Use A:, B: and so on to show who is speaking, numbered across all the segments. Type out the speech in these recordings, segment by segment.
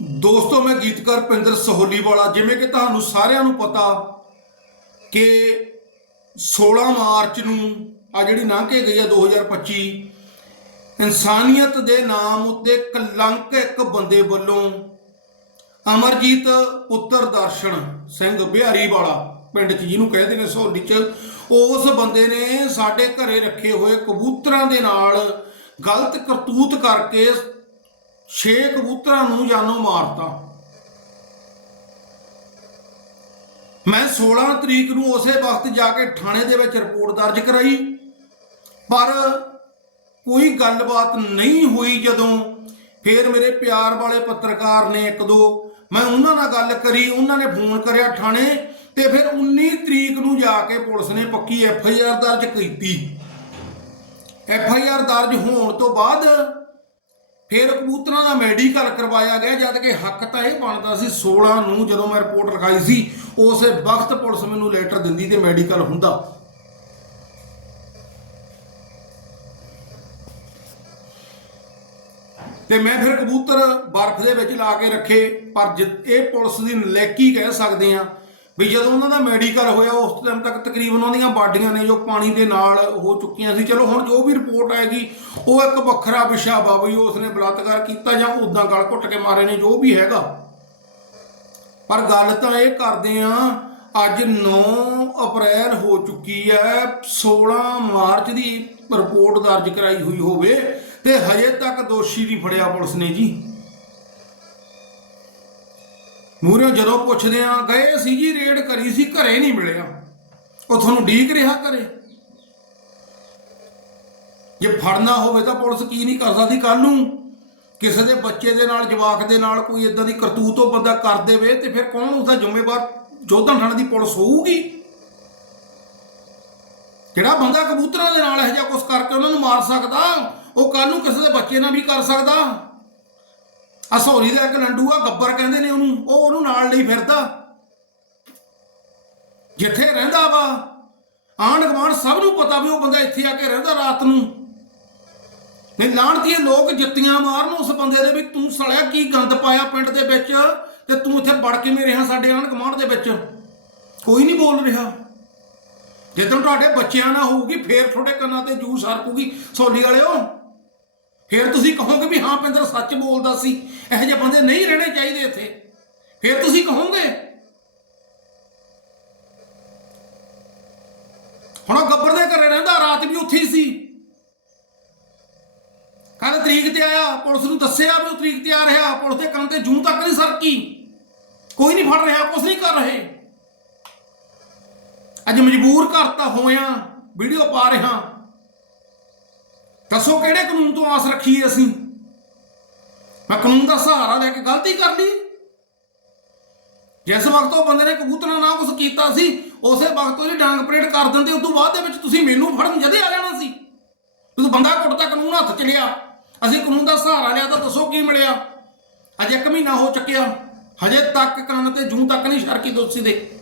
A: ਦੋਸਤੋ, ਮੈਂ ਗੀਤਕਾਰ ਪਿੰਦਰ ਸਹੋਲੀ ਵਾਲਾ, ਜਿਵੇਂ ਕਿ ਤੁਹਾਨੂੰ ਸਾਰਿਆਂ ਨੂੰ ਪਤਾ ਕਿ 16 ਮਾਰਚ ਨੂੰ ਆ ਜਿਹੜੀ ਲੰਘ ਕੇ ਗਈ ਆ 2025 ਇਨਸਾਨੀਅਤ ਦੇ ਨਾਮ ਉੱਤੇ ਕਲੰਕ ਇੱਕ ਬੰਦੇ ਵੱਲੋਂ ਅਮਰਜੀਤ ਪੁੱਤਰ ਦਰਸ਼ਨ ਸਿੰਘ ਬਿਹਾਰੀ ਵਾਲਾ, ਪਿੰਡ 'ਚ ਜਿਹਨੂੰ ਕਹਿੰਦੇ ਨੇ ਸਹੋਲੀ 'ਚ, ਉਸ ਬੰਦੇ ਨੇ ਸਾਡੇ ਘਰੇ ਰੱਖੇ ਹੋਏ ਕਬੂਤਰਾਂ ਦੇ ਨਾਲ ਗਲਤ ਕਰਤੂਤ ਕਰਕੇ ਛੇ ਕਬੂਤਰਾਂ ਨੂੰ ਜਾਨੋਂ ਮਾਰਤਾ। ਮੈਂ 16 ਤਰੀਕ ਨੂੰ ਉਸੇ ਵਕਤ ਜਾ ਕੇ ਥਾਣੇ ਦੇ ਵਿੱਚ ਰਿਪੋਰਟ ਦਰਜ ਕਰਾਈ, ਪਰ ਕੋਈ ਗੱਲਬਾਤ ਨਹੀਂ ਹੋਈ ਜਦੋਂ ਫਿਰ ਮੇਰੇ ਪਿਆਰ ਵਾਲੇ ਪੱਤਰਕਾਰ ਨੇ ਇੱਕ ਦੋ, ਮੈਂ ਉਹਨਾਂ ਨਾਲ ਗੱਲ ਕਰੀ, ਉਹਨਾਂ ਨੇ ਫੋਨ ਕਰਿਆ ਥਾਣੇ ਤੇ ਫਿਰ 19 ਤਰੀਕ ਨੂੰ ਜਾ ਕੇ ਪੁਲਿਸ ਨੇ ਪੱਕੀ ਐਫ ਆਈ ਆਰ ਦਰਜ ਕੀਤੀ। ਐਫ ਆਈ ਆਰ ਦਰਜ ਹੋਣ ਤੋਂ ਬਾਅਦ ਫਿਰ ਕਬੂਤਰਾਂ ਦਾ ਮੈਡੀਕਲ ਕਰਵਾਇਆ ਗਿਆ, ਜਦ ਕਿ ਹੱਕ ਤਾਂ ਇਹ ਬਣਦਾ ਸੀ 16 ਨੂੰ ਜਦੋਂ ਮੈਂ ਰਿਪੋਰਟ ਲਿਖਾਈ ਸੀ, ਉਸੇ ਵਕਤ ਪੁਲਿਸ ਮੈਨੂੰ ਲੈਟਰ ਦਿੰਦੀ ਤੇ ਮੈਡੀਕਲ ਹੁੰਦਾ। ਤੇ ਮੈਂ ਫਿਰ ਕਬੂਤਰ ਬਰਫ਼ ਦੇ ਵਿੱਚ ਲਾ ਕੇ ਰੱਖੇ, ਪਰ ਜ- ਇਹ ਪੁਲਿਸ ਦੀ ਨਲੈਕੀ ਕਹਿ ਸਕਦੇ ਆ ਵੀ ਜਦੋਂ ਉਹਨਾਂ ਦਾ ਮੈਡੀਕਲ ਹੋਇਆ, ਉਸ ਟਾਈਮ ਤੱਕ ਤਕਰੀਬਨ ਉਹਨਾਂ ਦੀਆਂ ਬਾਡੀਆਂ ਨੇ ਜੋ ਪਾਣੀ ਦੇ ਨਾਲ ਹੋ ਚੁੱਕੀਆਂ ਸੀ, ਚਲੋ ਹੁਣ ਜੋ ਵੀ ਰਿਪੋਰਟ ਆਏਗੀ, ਉਹ ਇੱਕ ਵੱਖਰਾ ਵਿਸ਼ਾ ਵਾ ਵੀ ਉਸਨੇ ਬਲਾਤਕਾਰ ਕੀਤਾ ਜਾਂ ਉਦਾਂ ਗਲ ਘੁੱਟ ਕੇ ਮਾਰੇ ਨੇ, ਜੋ ਵੀ ਹੈਗਾ। ਪਰ ਗੱਲ ਤਾਂ ਇਹ ਕਰਦੇ ਆ ਅੱਜ 9 ਅਪ੍ਰੈਲ ਹੋ ਚੁੱਕੀ ਹੈ 16 ਮਾਰਚ ਦੀ ਰਿਪੋਰਟ ਦਰਜ ਕਰਾਈ ਹੋਈ ਹੋਵੇ, ਤੇ ਹਜੇ ਤੱਕ ਦੋਸ਼ੀ ਨਹੀਂ ਫੜਿਆ ਪੁਲਿਸ ਨੇ ਜੀ। ਮੂਹਰੇ ਜਦੋਂ ਪੁੱਛਦੇ ਆ, ਗਏ ਸੀ ਜੀ, ਰੇਡ ਕਰੀ ਸੀ, ਘਰੇ ਨਹੀਂ ਮਿਲਿਆ। ਉਹ ਤੁਹਾਨੂੰ ਡੀਕ ਰਿਹਾ ਘਰੇ? ਜੇ ਫੜਨਾ ਹੋਵੇ ਤਾਂ ਪੁਲਿਸ ਕੀ ਨਹੀਂ ਕਰ ਸਕਦੀ ਕੱਲ ਨੂੰ? ਕਿਸੇ ਦੇ ਬੱਚੇ ਦੇ ਨਾਲ, ਜਵਾਕ ਦੇ ਨਾਲ ਕੋਈ ਇਦਾਂ ਦੀ ਕਰਤੂਤ ਉਹ ਬੰਦਾ ਕਰ ਦੇਵੇ ਤੇ ਫਿਰ ਕੌਣ ਉਸਦਾ ਜ਼ਿੰਮੇਵਾਰ? ਜੋਧਨ ਥਾਣੇ ਦੀ ਪੁਲਿਸ ਹੋਊਗੀ। ਜਿਹੜਾ ਬੰਦਾ ਕਬੂਤਰਾਂ ਦੇ ਨਾਲ ਇਹੋ ਜਿਹਾ ਕੁਝ ਕਰਕੇ ਉਹਨਾਂ ਨੂੰ ਮਾਰ ਸਕਦਾ, ਉਹ ਕੱਲ ਨੂੰ ਕਿਸੇ ਦੇ ਬੱਚੇ ਨਾਲ ਵੀ ਕਰ ਸਕਦਾ। ਆ ਦਾ ਇੱਕ ਲੰਡੂ ਆ, ਗੱਬਰ ਕਹਿੰਦੇ ਨੇ ਉਹਨੂੰ, ਉਹ ਉਹਨੂੰ ਨਾਲ ਲਈ ਫਿਰਦਾ। ਜਿੱਥੇ ਰਹਿੰਦਾ ਵਾ, ਆਂਢ ਗੁਆਂਢ ਸਭ ਨੂੰ ਪਤਾ ਵੀ ਉਹ ਬੰਦਾ ਇੱਥੇ ਆ ਕੇ ਰਹਿੰਦਾ ਰਾਤ ਨੂੰ। ਨਹੀਂ ਲਾਣਤੀਏ ਲੋਕ ਜੁੱਤੀਆਂ ਮਾਰਨ ਉਸ ਬੰਦੇ ਦੇ ਵੀ ਤੂੰ ਸੜਿਆ ਕੀ ਗੰਦ ਪਾਇਆ ਪਿੰਡ ਦੇ ਵਿੱਚ, ਤੇ ਤੂੰ ਇੱਥੇ ਵੜ ਕਿਵੇਂ ਰਿਹਾ ਸਾਡੇ ਆਂਢ ਗੁਆਂਢ ਦੇ ਵਿੱਚ? ਕੋਈ ਨਹੀਂ ਬੋਲ ਰਿਹਾ। ਜਦੋਂ ਤੁਹਾਡੇ ਬੱਚਿਆਂ ਨਾਲ ਹੋਊਗੀ, ਫੇਰ ਤੁਹਾਡੇ ਕੰਨਾਂ ਤੇ ਜੂ ਸਰਕੂਗੀ ਸੋਲੀ ਵਾਲਿਓ ਫਿਰ ਤੁਸੀਂ ਕਹੋਗੇ ਵੀ ਹਾਂ ਪਿੰਦਰ ਸੱਚ ਬੋਲਦਾ ਸੀ, ਇਹੋ ਜਿਹੇ ਬੰਦੇ ਨਹੀਂ ਰਹਿਣੇ ਚਾਹੀਦੇ ਇੱਥੇ। ਫਿਰ ਤੁਸੀਂ ਕਹੋਗੇ? ਹੁਣ ਉਹ ਗੱਬਰ ਦੇ ਘਰੇ ਰਹਿੰਦਾ, ਰਾਤ ਵੀ ਉੱਥੇ ਹੀ ਸੀ। ਕੱਲ ਤਰੀਕ ਤੇ ਆਇਆ, ਪੁਲਿਸ ਨੂੰ ਦੱਸਿਆ ਵੀ ਉਹ ਤਰੀਕ ਤੇ ਆ ਰਿਹਾ, ਪੁਲਿਸ ਦੇ ਕੰਨ ਤੇ ਜੂੰ ਤੱਕ ਨਹੀਂ ਸਰਕੀ। ਕੋਈ ਨਹੀਂ ਫੜ ਰਿਹਾ ਕੁਝ ਨਹੀਂ ਕਰ ਰਹੇ। ਅੱਜ ਮਜਬੂਰ ਕਰਤਾ ਹੋਇਆ, ਵੀਡੀਓ ਪਾ ਰਿਹਾ। ਦੱਸੋ ਕਿਹੜੇ ਕਾਨੂੰਨ ਤੋਂ ਆਸ ਰੱਖੀਏ ਅਸੀਂ? ਮੈਂ ਕਾਨੂੰਨ ਦਾ ਸਹਾਰਾ ਲੈ ਕੇ ਗਲਤੀ ਕਰ ਲਈ। ਜਿਸ ਵਕਤ ਉਹ ਬੰਦੇ ਨੇ ਕਬੂਤਰਾਂ ਨਾਲ ਕੁਝ ਕੀਤਾ ਸੀ, ਉਸੇ ਵਕਤ ਉਹਦੀ ਡਾਂਗ ਪਰੇਡ ਕਰ ਦਿੰਦੇ, ਉਸ ਤੋਂ ਬਾਅਦ ਦੇ ਵਿੱਚ ਤੁਸੀਂ ਮੈਨੂੰ ਫੜਨ ਜਦੇ ਆ ਜਾਣਾ ਸੀ। ਤੁਸੀਂ ਬੰਦਾ ਕੁੱਟਦਾ ਕਾਨੂੰਨ ਹੱਥ ਚ ਲਿਆ। ਅਸੀਂ ਕਾਨੂੰਨ ਦਾ ਸਹਾਰਾ ਲਿਆ ਤਾਂ ਦੱਸੋ ਕੀ ਮਿਲਿਆ? ਅੱਜ ਇੱਕ ਮਹੀਨਾ ਹੋ ਚੁੱਕਿਆ। ਹਜੇ ਤੱਕ ਕੰਨ ਤੇ ਜੂੰ ਤੱਕ ਨਹੀਂ ਸ਼ਰਕੀ ਦੋਸ਼ੀ ਦੇ।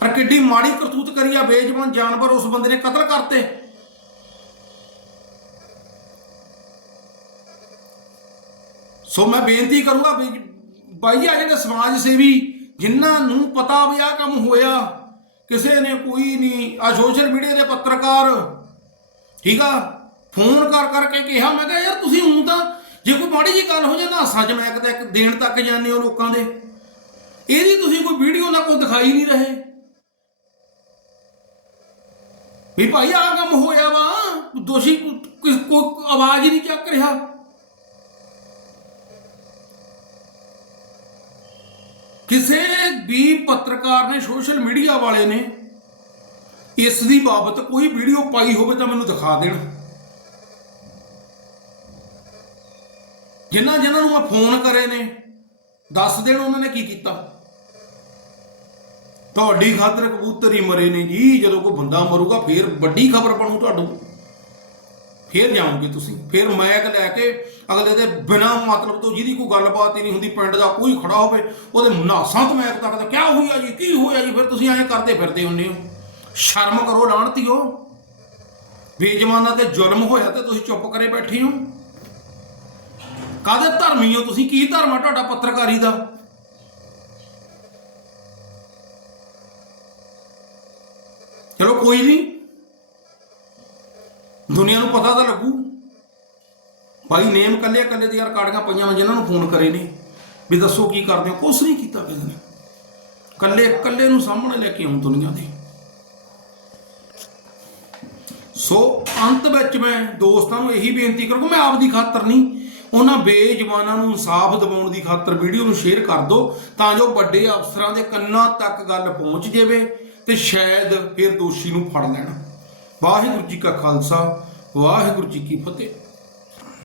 A: ਪਰ ਕਿੱਡੀ ਮਾੜੀ ਕਰਤੂਤ ਕਰੀ ਆ ਬੇਜਵਾਨ ਜਾਨਵਰ ਉਸ ਬੰਦੇ ਨੇ ਕਤਲ ਕਰਤੇ। ਸੋ ਮੈਂ ਬੇਨਤੀ ਕਰੂੰਗਾ ਵੀ ਬਾਈ ਆ ਜਿਹੜੇ ਸਮਾਜ ਸੇਵੀ, ਜਿਨ੍ਹਾਂ ਨੂੰ ਪਤਾ ਵੀ ਆ ਕੰਮ ਹੋਇਆ, ਕਿਸੇ ਨੇ ਕੋਈ ਨਹੀਂ ਆ ਸੋਸ਼ਲ ਮੀਡੀਆ ਦੇ ਪੱਤਰਕਾਰ, ਠੀਕ ਆ, ਫੋਨ ਕਰ ਕਰਕੇ ਕਿਹਾ, ਮੈਂ ਕਿਹਾ, ਯਾਰ ਤੁਸੀਂ ਹੁਣ ਤਾਂ ਜੇ ਕੋਈ ਮਾੜੀ ਜੀ ਗੱਲ ਹੋ ਜਾਏ ਨਾ ਸੱਜ ਮੈਂ ਕਿਤੇ ਦੇਣ ਤੱਕ ਜਾਂਦੇ ਹੋ ਲੋਕਾਂ ਦੇ। ਇਹਦੀ ਤੁਸੀਂ ਕੋਈ ਵੀਡੀਓ ਨਾ ਕੋਈ ਦਿਖਾਈ ਨਹੀਂ ਰਹੇ। ਵੀ ਭਾਈ ਆ ਕੰਮ ਹੋਇਆ ਵਾ ਦੋਸ਼ੀ, ਕੋਈ ਕੋਈ ਆਵਾਜ਼ ਹੀ ਨਹੀਂ ਚੱਕ ਰਿਹਾ। ਕਿਸੇ ਵੀ ਪੱਤਰਕਾਰ ਨੇ ਸੋਸ਼ਲ ਮੀਡੀਆ ਵਾਲੇ ਨੇ ਇਸ ਦੀ ਬਾਬਤ ਕੋਈ ਵੀਡੀਓ ਪਾਈ ਹੋਵੇ ਤਾਂ ਮੈਨੂੰ ਦਿਖਾ ਦੇਣ। ਜਿਨ੍ਹਾਂ ਜਿਨ੍ਹਾਂ ਨੂੰ ਮੈਂ ਫੋਨ ਕਰੇ ਨੇ, ਦੱਸ ਦੇਣ ਉਹਨਾਂ ਨੇ ਕੀ ਕੀਤਾ। ਤੁਹਾਡੀ ਖਾਤਰ ਕਬੂਤਰ ਹੀ ਮਰੇ ਨੇ ਜੀ, ਜਦੋਂ ਕੋਈ ਬੰਦਾ ਮਰੂਗਾ, ਫੇਰ ਵੱਡੀ ਖਬਰ ਬਣੂ ਤੁਹਾਨੂੰ ਫੇਰ ਜਾਓਗੇ ਤੁਸੀਂ। ਫੇਰ ਮੈਕ ਲੈ ਕੇ ਅਗਲੇ ਦੇ ਬਿਨਾ ਮਤਲਬ ਤੋਂ ਜਿਹਦੀ ਕੋਈ ਗੱਲਬਾਤ ਹੀ ਨਹੀਂ ਹੁੰਦੀ, ਪਿੰਡ ਦਾ ਕੋਈ ਖੜਾ ਹੋਵੇ, ਉਹਦੇ ਨਾਸਾਂ ਤੋਂ ਮੈਕ ਤੱਕ ਤੱਕਦਾ ਕਿਆ ਹੋਇਆ ਜੀ, ਕੀ ਹੋਇਆ ਜੀ? ਫਿਰ ਤੁਸੀਂ ਐਂ ਕਰਦੇ ਫਿਰਦੇ ਹੁੰਦੇ ਹੋ। ਸ਼ਰਮ ਕਰੋ ਲਾਣਤੀਓ ਬੇਜਮਾਨਾਂ ਤੇ ਜ਼ੁਲਮ ਹੋਇਆ ਤੇ ਤੁਸੀਂ ਚੁੱਪ ਕਰੇ ਬੈਠੇ ਹੋ। ਕਾਹਦੇ ਧਰਮੀ ਹੋ ਤੁਸੀਂ? ਕੀ ਧਰਮ ਆ ਤੁਹਾਡਾ ਪੱਤਰਕਾਰੀ ਦਾ? ਚਲੋ ਕੋਈ ਨਹੀਂ। ਦੁਨੀਆ ਨੂੰ ਪਤਾ ਤਾਂ ਲੱਗੂ। ਭਾਈ, ਨੇਮ ਕੱਲੇ ਕੱਲੇ ਦੀਆਂ ਯਾਰ ਪਈਆਂ ਵਾਂ ਜਿਨ੍ਹਾਂ ਨੂੰ ਫੋਨ ਕਰੇ ਨੇ। ਵੀ ਦੱਸੋ ਕੀ ਕਰਦੇ ਹੋ? ਕੁਛ ਨਹੀਂ ਕੀਤਾ ਕਿਸੇ ਨੇ। ਕੱਲੇ ਕੱਲੇ ਨੂੰ ਸਾਹਮਣੇ ਲੈ ਕੇ ਆਉਂ ਦੁਨੀਆ ਦੇ। ਸੋ ਅੰਤ ਵਿੱਚ ਮੈਂ ਦੋਸਤਾਂ ਨੂੰ ਇਹੀ ਬੇਨਤੀ ਕਰੂੰਗਾ, ਮੈਂ ਆਪਦੀ ਖਾਤਰ ਨਹੀਂ, ਉਹਨਾਂ ਬੇਜਵਾਨਾਂ ਨੂੰ ਇਨਸਾਫ ਦਿਵਾਉਣ ਦੀ ਖਾਤਰ ਵੀਡੀਓ ਨੂੰ ਸ਼ੇਅਰ ਕਰ ਦਿਓ, ਤਾਂ ਜੋ ਵੱਡੇ ਅਫਸਰਾਂ ਦੇ ਕੰਨਾਂ ਤੱਕ ਗੱਲ ਪਹੁੰਚ ਜਾਵੇ ਤੇ ਸ਼ਾਇਦ ਫਿਰ ਦੋਸ਼ੀ ਨੂੰ ਫੜ ਲੈਣ। ਵਾਹਿਗੁਰੂ ਜੀ ਕਾ ਖਾਲਸਾ ਵਾਹਿਗੁਰੂ ਜੀ ਕੀ ਫਤਿਹ।